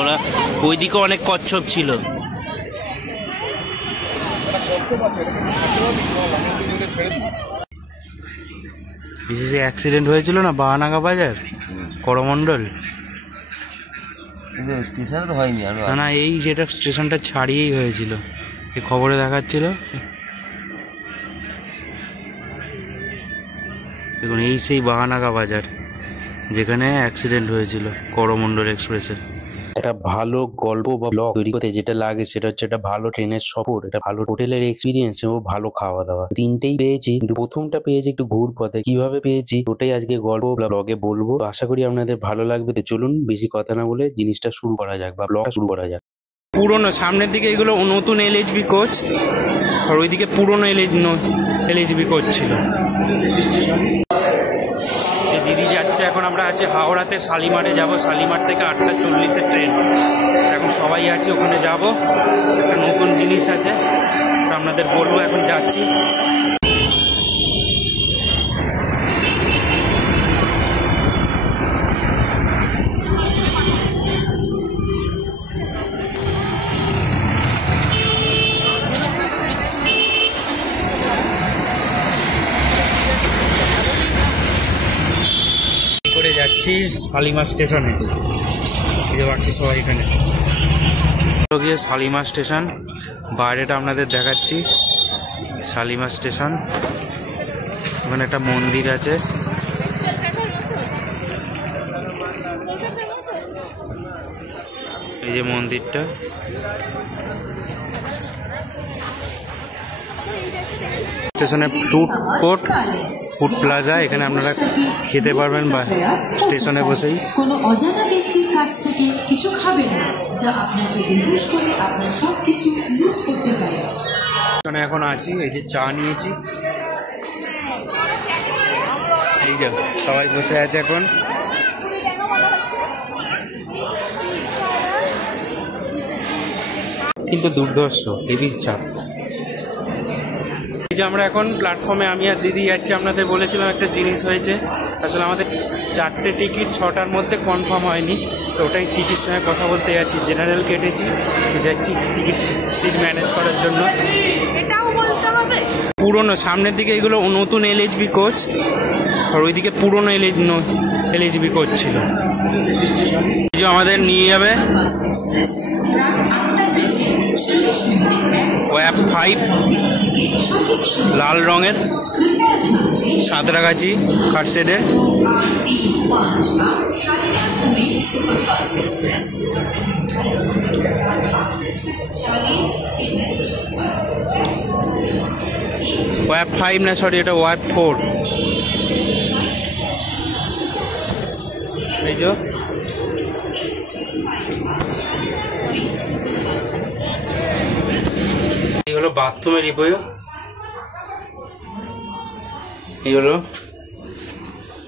ওরা ওইদিকে অনেক কচ্ছপ ছিল। বিশেষ অ্যাক্সিডেন্ট হয়েছিল না বাহানাগা বাজার করমণ্ডল, স্টেশনে তো হয়নি। না এই যেটা স্টেশনটা ছাড়িয়েই হয়েছিল, এই খবরে দেখাচ্ছিল। দেখুন এই সেই বাহানাগা বাজার যেখানে অ্যাক্সিডেন্ট হয়েছিল করমণ্ডল এক্সপ্রেসে। একটা ভালো গল্প বা ব্লগ তৈরি করতে যেটা লাগে সেটা হচ্ছে একটা ভালো ট্রেনের সফর, একটা ভালো হোটেলের এক্সপিরিয়েন্স এবং ভালো খাওয়া দাওয়া। তিনটেই পেয়েছি, কিন্তু প্রথমটা পেয়েছি একটু ঘুর পথে। কিভাবে পেয়েছি ওটাই আজকে গল্প ব্লগে বলবো। আশা করি আপনাদের ভালো লাগবে। তো চলুন বেশি কথা না বলে জিনিসটা শুরু করা যাক বা ব্লগটা শুরু করা যাক। পুরোনো সামনের দিকে এগুলো নতুন এলএইচবি কোচ, আর ওইদিকে পুরোনো এলএইচবি কোচ ছিল। দিদি যাচ্ছে, এখন আমরা আছি হাওড়াতে, শালিমারে যাব। শালিমার থেকে 8:40-এর ট্রেন। এখন সবাই আছে, ওখানে যাব। একটা নতুন জিনিস আছে আপনাদের বলবো, এখন যাচ্ছি। করে যাচ্ছি শালিমার স্টেশনে, বাকি সবাই এখানে গিয়ে শালিমার স্টেশন বাইরেটা আপনাদের দেখাচ্ছি। শালিমার স্টেশন, ওখানে একটা মন্দির আছে। এই যে মন্দিরটা, স্টেশনে ফুড কোর্ট, ফুড প্লাজা, এখানে আপনারা খেতে পারবেন বা স্টেশনে বসেই। কোনো অজানা ব্যক্তির কাছ থেকে কিছু খাবেন না যা আপনাকে বেহুশ করে আপনার সবকিছু লুট করতে পারে। এখানে এখন আছি, এই যে চা নিয়েছি, এই যে সবাই বসে আছে এখন। কিন্তু দুর্ধর্ষ হেভি চাপ। এই যে আমরা এখন প্ল্যাটফর্মে, আমি আর দিদি যাচ্ছি। আপনাদের বলেছিলাম একটা জিনিস হয়েছে, আসলে আমাদের 4টে টিকিট 6টার মধ্যে কনফার্ম হয়নি, তো ওটাই টিকিট সঙ্গে কথা বলতে যাচ্ছি। জেনারেল কেটেছি, যাচ্ছি টিকিট সিট ম্যানেজ করার জন্য। পুরোনো সামনের দিকে এগুলো নতুন এলএইচবি কোচ, আর ওইদিকে পুরোনো এলএইচবি কোচ ছিল। এই যে আমাদের নিয়ে যাবে ওয়াপ 5 লাল রঙের, সাঁতরাগাছি কার্সেডের। ওয়াপ 5 না, সরি এটা ওয়াপ 4। এই যে এই হলো বাথরুমের রিভিউ। এই হলো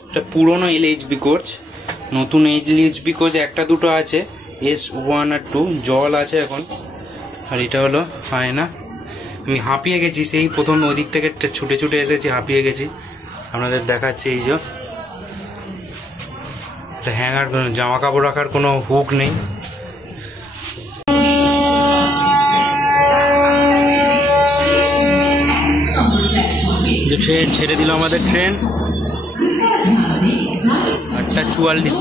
এটা পুরোনো এলএইচবি কোচ, নতুন এলএইচবি কোচ একটা দুটো আছে, S1 আর 2 জল আছে এখন। আর এটা হলো আয়না। আমি হাঁপিয়ে গেছি, সেই প্রথম ওদিক থেকে ছুটে ছুটে এসেছি, হাঁপিয়ে গেছি। আপনাদের দেখাচ্ছে এই যে হ্যাঙ্গার, জামা কাপড় রাখার কোনো হুক নেই। যে ট্রেন ছেড়ে দিল আমাদের, ট্রেন 8:44।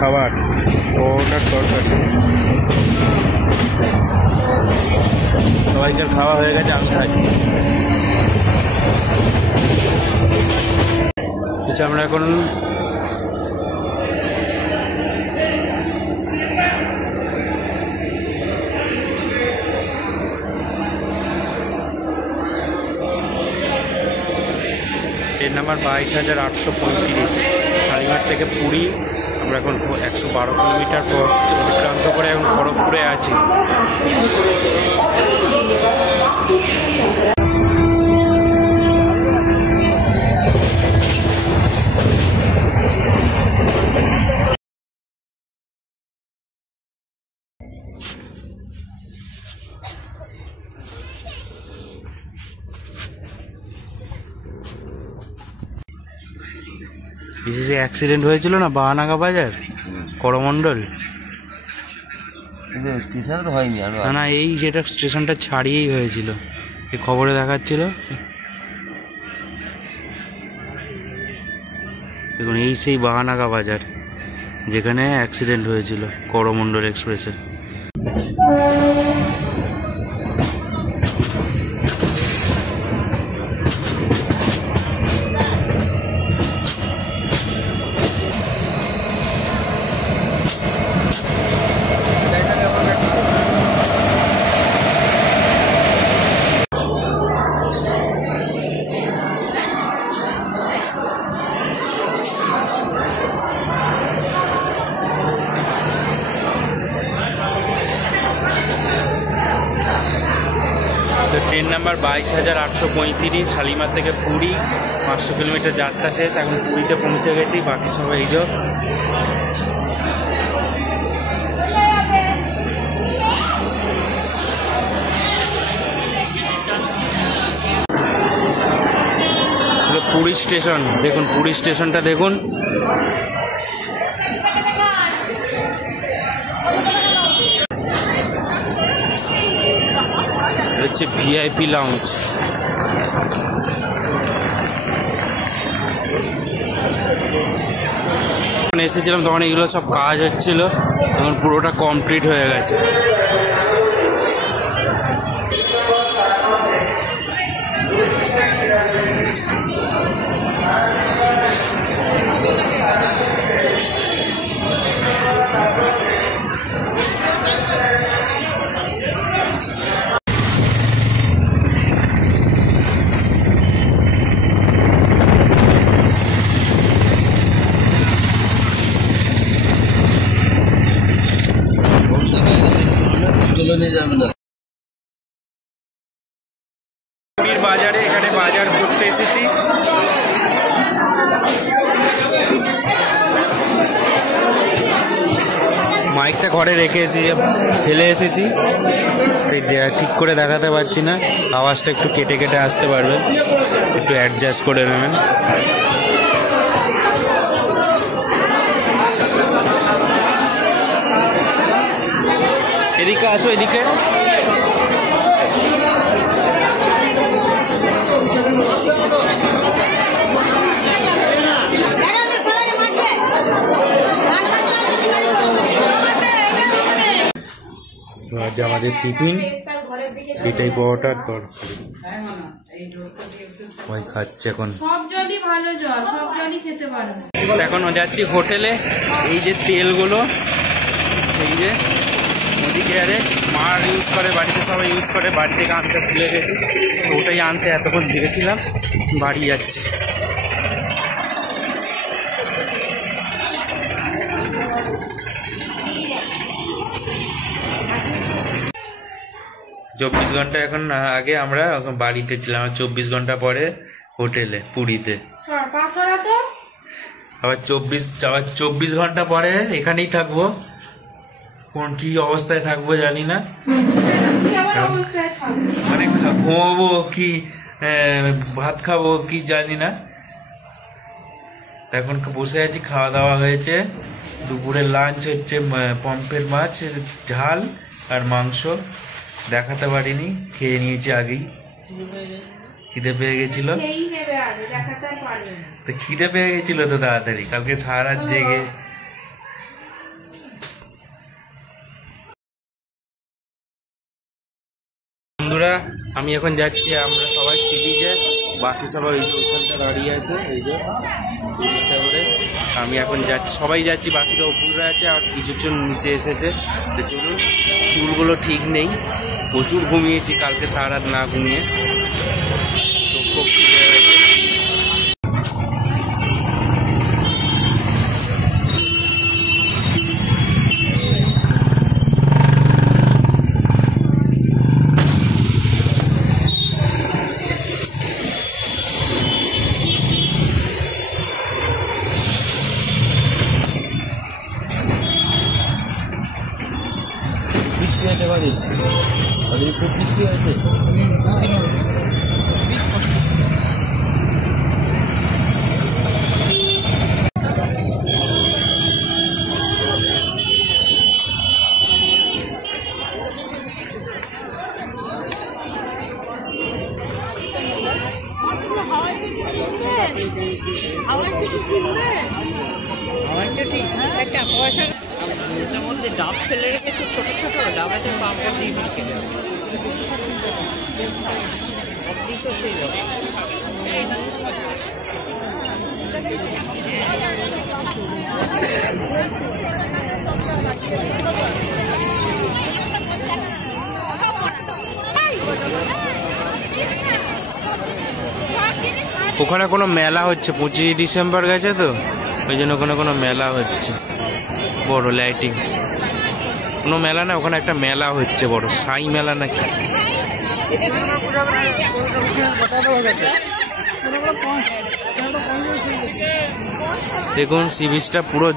খাবার পরোটার তরকারি। সবাইকার খাওয়া হয়ে গেছে, আমি খাচ্ছি। আমরা এখন ট্রেন নাম্বার 22,835 শালিমার থেকে পুরী। আমরা এখন 112 কিলোমিটার পর অতিক্রান্ত করে এখন খড়গপুরে আছি। বিশেষ অ্যাক্সিডেন্ট হয়েছিল না বাহানাগা বাজার করমণ্ডল। স্টেশন তো হয়নি, না না, এই যেটা স্টেশনটা ছাড়িয়েই হয়েছিল, এই খবরে দেখাচ্ছিল। দেখুন, এই সেই বাহানাগা বাজার যেখানে অ্যাক্সিডেন্ট হয়েছিল করমণ্ডল এক্সপ্রেসে। ট্রেন নাম্বার 22,835 শালিমার থেকে পুরী, 500 কিলোমিটার যাত্রা শেষ। এখন পুরীতে পৌঁছে গেছি, বাকি সবাই এই যে পুরী স্টেশন। দেখুন পুরী স্টেশনটা দেখুন। হচ্ছে ভিআইপি লাউঞ্জ। এসেছিলাম তখন এগুলো সব কাজ হচ্ছিল, এখন পুরোটা কমপ্লিট হয়ে গেছে। পুরীর বাজারে, এখানে বাজার করতে এসেছি। মাইকটা ঘরে রেখে ফেলে এসেছি, ঠিক করে দেখাতে পারছি না, আওয়াজটা একটু কেটে কেটে আসতে পারবেন, একটু অ্যাডজাস্ট করে নেবেন। এদিকে আসো, এদিকে। আজ আমাদের টিফিন এটাই, পরোটার তরকারি। ওই খাচ্ছে এখন। সব জলই ভালো জল, সব জলই খেতে পারবে। এখন যাচ্ছি হোটেলে। এই যে তেলগুলো, এই যে মোদি কেয়ারে মার ইউজ করে, বাড়িতে সবাই ইউজ করে, বাড়ি থেকে আনতে ভুলে গেছি, ওটাই আনতে এতক্ষণ দেখেছিলাম, বাড়ি যাচ্ছে। চব্বিশ ঘন্টা এখন আগে আমরা বাড়িতে ছিলাম, 24 ঘন্টা পরে হোটেলে পুরীতে। আবার 24 ঘন্টা পরে এখানেই থাকবো। কোন কি অবস্থায় থাকবো জানি না, মানে ঘুমাবো কি ভাত খাবো কি জানি না। এখন বসে আছি, খাওয়া দাওয়া হয়েছে, দুপুরে লাঞ্চ হচ্ছে পম্পের মাছ ঝাল আর মাংস, দেখাতে পারিনি, খেয়ে নিয়েছি আগেই, খিদে পেয়ে গেছিল। তো খিদে পেয়ে গেছিল তো তাড়াতাড়ি, কালকে সারা রাত জেগে বন্ধুরা আমি এখন যাচ্ছি, আমরা সবাই সি বিচে, বাকি সবাই এই যে ওখানটা দাঁড়িয়ে আছে, এই যে তারপরে আমি এখন যাচ্ছি, সবাই যাচ্ছি, বাকিরা উপরে আছে আর কিছুজন নিচে এসেছে। তো চলুন, চুলগুলো ঠিক নেই, প্রচুর ঘুমিয়েছি কালকে সারা রাত না ঘুমিয়ে, তো খুব বৃষ্টি হয়েছে, বাড়ি খুব বৃষ্টি হয়েছে। একটা পয়সার মধ্যে ডাব ফেলে রেখেছে, ছোট ছোট ডাবাতে পাম্পড় দিয়ে মিশে যাবে। সেই ওখানে কোনো মেলা হচ্ছে, 25 ডিসেম্বর গেছে তো ওই জন্য ওখানে কোনো মেলা হচ্ছে, বড় লাইটিং। কোনো মেলা না, ওখানে একটা মেলা হচ্ছে বড়, সাই মেলা নাকি। দেখুন সি বিচটা পুরো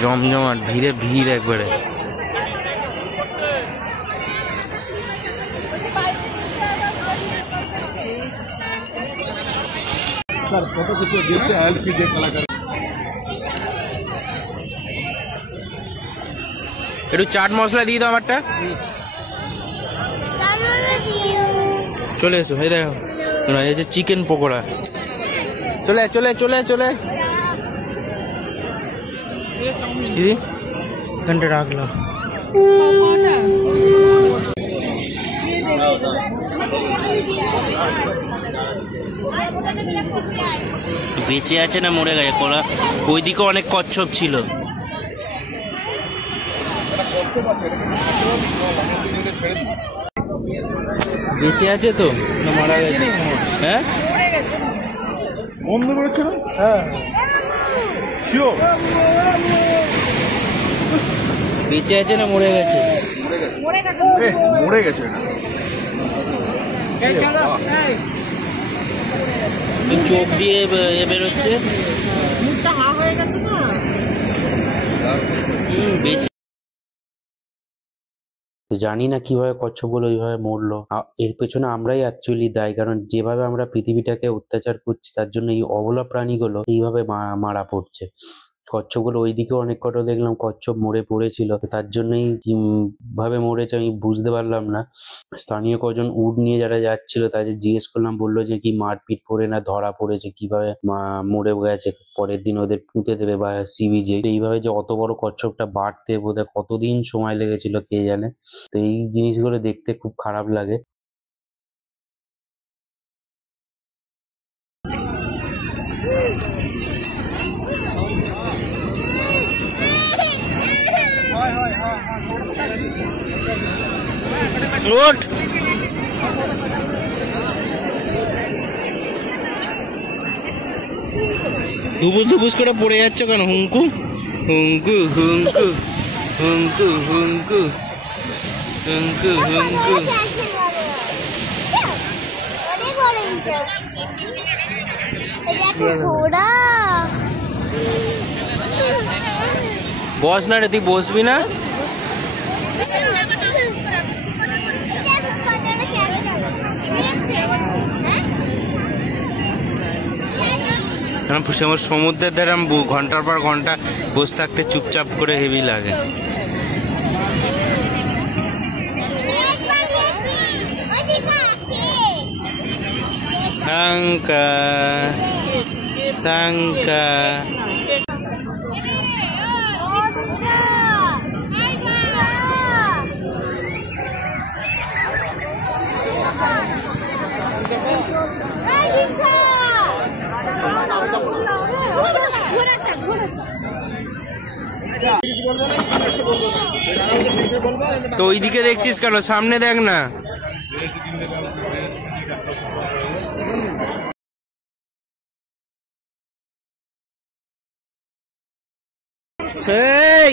জমজমাট, ভিড়ে ভিড় একবারে। একটু চাট মশলা দিয়ে দাও আমারটা। চলে এসো, এই দেখো এই যে চিকেন পকোড়া, চলে চলে চলে চলে দিদি এখানটা রাখলাম। বেঁচে আছে না মরে গেছে কোলা? ওইদিকে অনেক কচ্ছপ ছিল। বেঁচে আছে তো না মারা গেছে? হ্যাঁ বন্ধ করেছিল। হ্যাঁ বেঁচে আছে না মরে গেছে? মরে গেছে। চোখ দিয়ে বেরোচ্ছে, জানি না কিভাবে কচ্ছপগুলো ওইভাবে মরলো। এর পেছনে আমরাই অ্যাকচুয়ালি দায়ী, কারণ যেভাবে আমরা পৃথিবীটাকে অত্যাচার করছি তার জন্য এই অবলা প্রাণীগুলো এইভাবে মারা পড়ছে। কচ্ছপগুলো ওইদিকে অনেক কটা দেখলাম কচ্ছপ মরে পড়েছিল, তার জন্যই ভাবে মরেছে আমি বুঝতে পারলাম না। স্থানীয় কজন উট নিয়ে যারা যাচ্ছিল তাদের জিজ্ঞেস করলাম, বললো যে কি মারপিট পড়ে না ধরা পড়েছে, কিভাবে মরে গেছে, পরের দিন ওদের পুঁতে দেবে বা সি বিচে। এইভাবে যে অত বড় কচ্ছপটা বাড়তে বোধহয় কতদিন সময় লেগেছিল কে জানে। তো এই জিনিসগুলো দেখতে খুব খারাপ লাগে। ওঠ ধুবুস ধুবুস করে পড়ে যাচ্ছে কেন? হুঙ্কু হুঙ্কু হুঙ্কু হুঙ্কু হুঙ্কু হুঙ্কু হুঙ্কু। বস না রে, তুই বসবি না? সমুদ্রের ধারে ঘন্টার পর ঘন্টা বসে থাকতে চুপচাপ করে হেভি লাগে। থাঙ্কা থাঙ্কা তো ওইদিকে দেখছিস কেন, সামনে দেখ না। এই